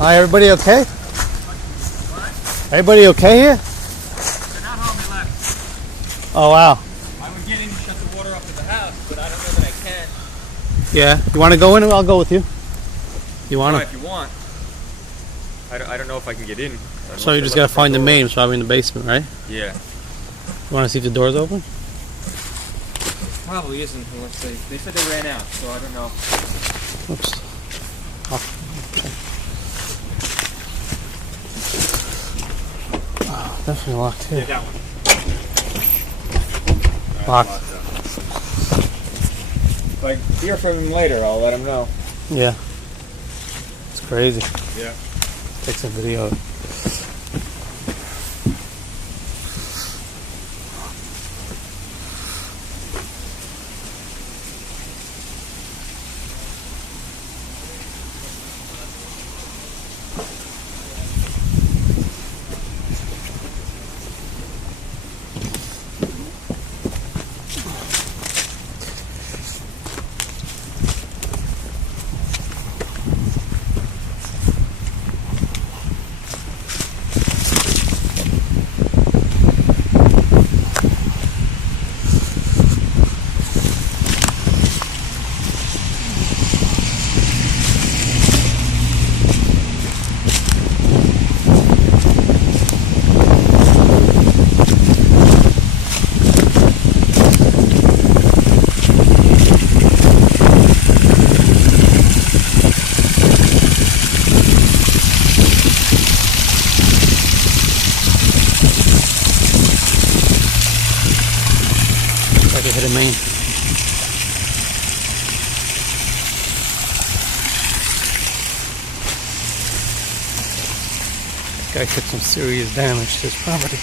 Hi, everybody okay? What? Everybody okay here? They're not home, they left. Oh, wow. I would get in and shut the water off at the house, but I don't know that I can. Yeah. You want to go in? I'll go with you. You want to? If you want. I don't know if I can get in. So you just got to find the main. It's probably in the basement, right? Yeah. You want to see if the door's open? Probably isn't unless they said they ran out, so I don't know. Oops. Oh, definitely locked here. That one. Locked. If I hear from him later, I'll let him know. Yeah. It's crazy. Yeah. Take some video of it. I could hit a main. This guy took some serious damage to his property.